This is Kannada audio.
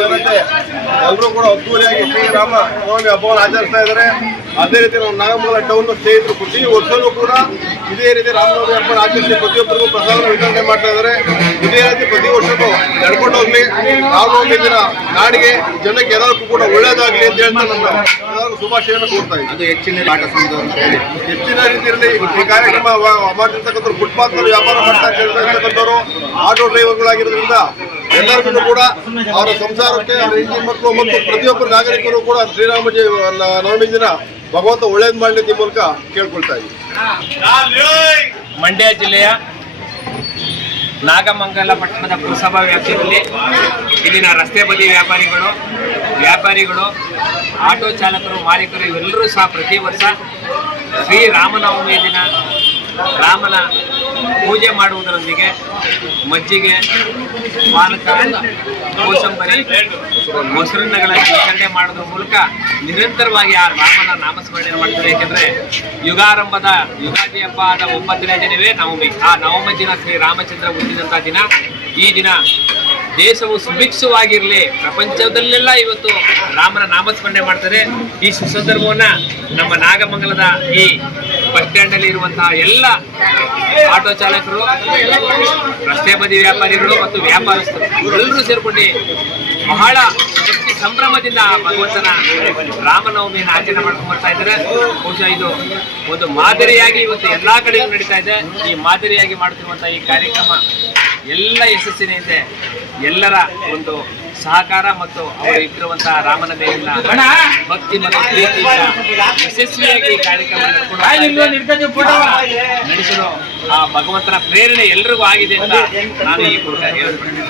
ಜನತೆ ಎಲ್ಲರೂ ಕೂಡ ಅದ್ದೂರಿಯಾಗಿ ಶ್ರೀರಾಮ ನವಮಿ ಹಬ್ಬವನ್ನು ಆಚರಿಸ್ತಾ ಇದ್ದಾರೆ. ಅದೇ ರೀತಿ ನಾವು ನಾಗಮಂಗಲ ಟೌನ್ ಸ್ನೇಹಿತರು ಪ್ರತಿ ವರ್ಷವೂ ಕೂಡ ಇದೇ ರೀತಿ ರಾಮನವಮಿ ಹಬ್ಬ ಆಚರಿಸಿ ಪ್ರತಿಯೊಬ್ಬರಿಗೂ ಪ್ರಸಾದ ವಿತರಣೆ ಮಾಡ್ತಾ ಇದ್ದಾರೆ. ಇದೇ ರೀತಿ ಪ್ರತಿ ವರ್ಷಕ್ಕೂ ನಡ್ಕೊಂಡು ಹೋಗ್ಲಿ. ರಾಮನವಮಿ ದಿನ ನಾಡಿಗೆ ಜನಕ್ಕೆ ಎಲ್ಲರಿಗೂ ಕೂಡ ಒಳ್ಳೇದಾಗಲಿ ಅಂತ ಹೇಳ್ತಾ ನಮ್ಮ ಎಲ್ಲರಿಗೂ ಶುಭಾಶಯವನ್ನು ಕೊಡ್ತಾ ಇದ್ದೀವಿ ಹೆಚ್ಚಿನ ಹೆಚ್ಚಿನ ರೀತಿಯಲ್ಲಿ ಈ ಕಾರ್ಯಕ್ರಮ ಮಾಡಿರ್ತಕ್ಕಂಥ ಫುಟ್ಪಾತ್ನಲ್ಲಿ ವ್ಯಾಪಾರ ಮಾಡ್ತಾ ಇರ್ತಕ್ಕಂಥವ್ರು ಆಟೋ ಡ್ರೈವರ್ಗಳಾಗಿರೋದ್ರಿಂದ ಎಲ್ಲರಿಗೂ ಕೂಡ ಅವರ ಸಂಸಾರಕ್ಕೆ ಅವರ ಹೆಂಡತಿ ಮಕ್ಕಳು ಮತ್ತು ಪ್ರತಿಯೊಬ್ಬರು ನಾಗರಿಕರು ಕೂಡ ಶ್ರೀರಾಮ ನವಮಿ ದಿನ ಭಗವಂತ ಒಳ್ಳೇದು ಮಾಡಲಿ ಈ ಮೂಲಕ ಕೇಳ್ಕೊಳ್ತಾ ಇದ್ದೀವಿ ಮಂಡ್ಯ ಜಿಲ್ಲೆಯ ನಾಗಮಂಗಲ ಪಟ್ಟಣದ ಪುರಸಭಾ ವ್ಯಾಪ್ತಿಯಲ್ಲಿ ಇಲ್ಲಿನ ರಸ್ತೆ ಬದಿ ವ್ಯಾಪಾರಿಗಳು ವ್ಯಾಪಾರಿಗಳು, ಆಟೋ ಚಾಲಕರು, ಮಾಲೀಕರು ಇವೆಲ್ಲರೂ ಸಹ ಪ್ರತಿ ವರ್ಷ ಶ್ರೀ ರಾಮನವಮಿ ದಿನ ರಾಮನ ಪೂಜೆ ಮಾಡುವುದರೊಂದಿಗೆ ಮಜ್ಜಿಗೆ, ಪಾಲಕ, ಕೋಸಂಬರಿ, ಮೊಸರನ್ನಗಳನ್ನು ವಿತರಣೆ ಮಾಡೋದ್ರ ಮೂಲಕ ನಿರಂತರವಾಗಿ ಆ ರಾಮನ ನಾಮಸ್ಮರಣೆ ಮಾಡ್ತಾರೆ. ಯಾಕೆಂದ್ರೆ ಯುಗಾರಂಭದ ಯುಗಾದಿ ಹಬ್ಬ ಆದ ಒಂಬತ್ತನೇ ದಿನವೇ ನವಮಿ. ಆ ನವಮಿ ದಿನ ಶ್ರೀ ರಾಮಚಂದ್ರ ಹುಟ್ಟಿದಂತಹ ದಿನ. ಈ ದಿನ ದೇಶವು ಸುಭಿಕ್ಷವಾಗಿರಲಿ. ಪ್ರಪಂಚದಲ್ಲೆಲ್ಲ ಇವತ್ತು ರಾಮನ ನಾಮಸ್ಮರಣೆ ಮಾಡ್ತಾರೆ. ಈ ಸುಸಂದರ್ಭವನ್ನ ನಮ್ಮ ನಾಗಮಂಗಲದ ಈ ಬಸ್ ಸ್ಟ್ಯಾಂಡ್ ಅಲ್ಲಿ ಇರುವಂತಹ ಎಲ್ಲ ಆಟೋ ಚಾಲಕರು, ರಸ್ತೆ ಬದಿ ವ್ಯಾಪಾರಿಗಳು ಮತ್ತು ವ್ಯಾಪಾರಸ್ಥರು ಎಲ್ಲರೂ ಸೇರ್ಕೊಂಡು ಬಹಳ ಸಂಭ್ರಮದಿಂದ ಭಗವಂತನ ರಾಮನವಮಿಯನ್ನು ಆಚರಣೆ ಮಾಡ್ಕೊಂಡು ಬರ್ತಾ ಇದ್ದಾರೆ. ಬಹುಶಃ ಇದು ಒಂದು ಮಾದರಿಯಾಗಿ ಇವತ್ತು ಎಲ್ಲಾ ಕಡೆಯೂ ನಡೀತಾ ಇದೆ. ಈ ಮಾದರಿಯಾಗಿ ಮಾಡುತ್ತಿರುವಂತಹ ಈ ಕಾರ್ಯಕ್ರಮ ಎಲ್ಲ ಯಶಸ್ಸಿನಿಂದ ಎಲ್ಲರ ಒಂದು ಸಹಕಾರ ಮತ್ತು ಅವರು ಇಟ್ಟಿರುವಂತಹ ರಾಮನ ಮೇಲಿನ ಭಕ್ತಿ ಮತ್ತು ಪ್ರೀತಿಯಿಂದ ಯಶಸ್ವಿಯಾಗಿ ಕಾರ್ಯಕ್ರಮ ನಡೆಸಲು ಆ ಭಗವಂತನ ಪ್ರೇರಣೆ ಎಲ್ರಿಗೂ ಆಗಿದೆ ಅಂತ ನಾನು ಈ ಮೂಲಕ ಹೇಳ್ತೀನಿ